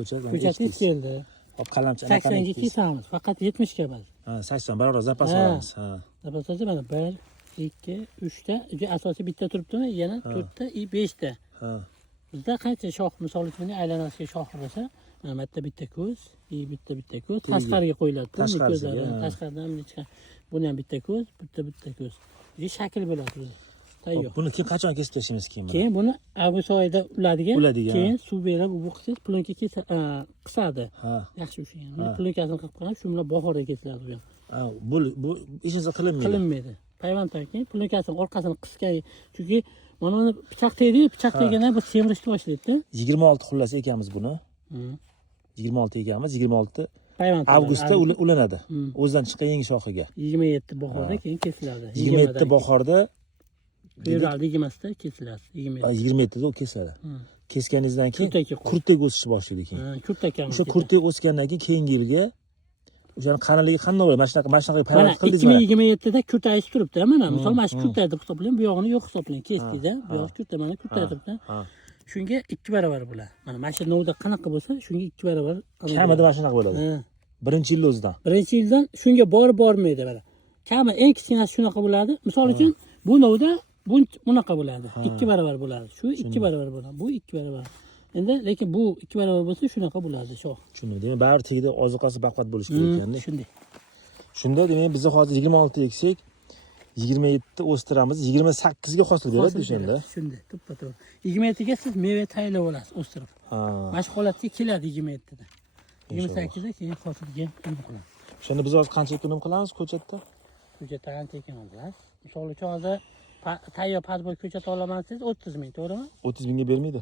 Ko'chatingiz keldi. Hop, qalamchi 80 ga kesamiz. Faqat 70 ga bas. Ha, 80 barobar zapas olamiz. Ha. Zapas olsa mana 1, 2, 3 ta, asosiy bitta turibdimi? Yana 4 ta, 5 ta. Ha. Bizda qancha shox, misol uchun aylanasiga shox bo'lsa, mana bitta ko'z, bitta ko'z tashqariga qo'yiladi. Tashqaridan chiqqan. Buni ham bitta ko'z, bitta ko'z. Bu shakl bo'ladi. Tayyor. Buni qachon kesib tashlaymiz keyin? Keyin buni avgust oyida uladigan. Keyin suv berib, bu qilsangiz plyonka qisadi. Ha. Yaxshi o'shagan. Plyonkasini qilib qo'yamiz, shu bilan bahorda kesiladi bu ham. Ha, bu hech narsa qilinmaydi. Qilinmaydi. Payvanddan keyin plyonkasini orqasini qisgan, chunki mana uni pichoq tegdi, pichoq tegandan bu semirishni boshlaydi. 26 xullas ekamiz buni. 26 ekamiz, 26 avgustda ulanadi. O'zidan chiqqan yangi shoxiga. 27 bahorda keyin kesiladi. 27 bahorda fevral 20sida kesiladi. 27da u kesiladi. Kesganingizdan keyin kurtak o'sishni boshlaydi keyin. Kurtakamiz. O'sha kurtak o'sgandan keyin keyingi yilga o'shani qanaligi qanday bo'ladi? Mana shunaqa payvand qildingizmi? 2027da kurtayish turibdi, mana. Misol mana shu kurtak deb hisoblang, bu yog'ini yo'q hisoblang. Kesdingda, bu yog' kurtak, mana kurtak turibdi. Shunga 2 barobar bular. Mana shu novda qanaqa bo'lsa, shunga 2 barobar. Kamida mana shunaqa bo'ladi. Birinchi yilda o'zidan. Birinchi yildan shunga bormaydi mana. Kami eng kichkinasi shunaqa bo'ladi. Misol uchun bu novda bunaqa bo'ladi. 2 barobar bo'ladi. Shu 2 barobar bo'ladi. Bu 2 barobar. Endi lekin bu 2 barobar bo'lsa shunaqa bo'ladi shox. Tushundim. Demak, baribir tegida ozuqasi baquvvat bo'lishi kerak ekanda. Shunday. Shunda demak biz hozir 26 eksak, 27 o'stiramiz, 28 ga hosil beradi o'shanda. Shunday, to'ppa-to'g'ri. 27 ga siz meva tayyorlab olasiz, o'stirib. Mana shu holatga keladi 27 da. 28 da keyin hosilga unum qilamiz. O'shanda biz hozir qancha unum qilamiz ko'chatda? Ko'chatda qancha ekamiz? Misol uchun hozir tayyor padboy ko'chat olaman desangiz 30 ming, to'g'rimi? 30 mingga bermaydi.